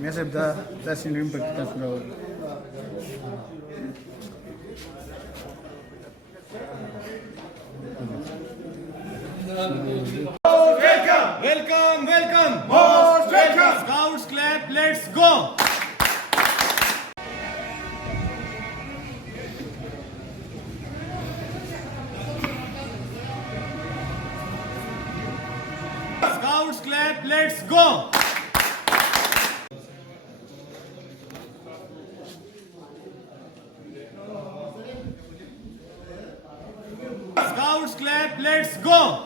Merci da sinirimi bıraktıktan sonra oldu. Welcome, welcome. Most welcome. Scouts clap, let's go. Scouts clap, let's go. Scouts clap, let's go.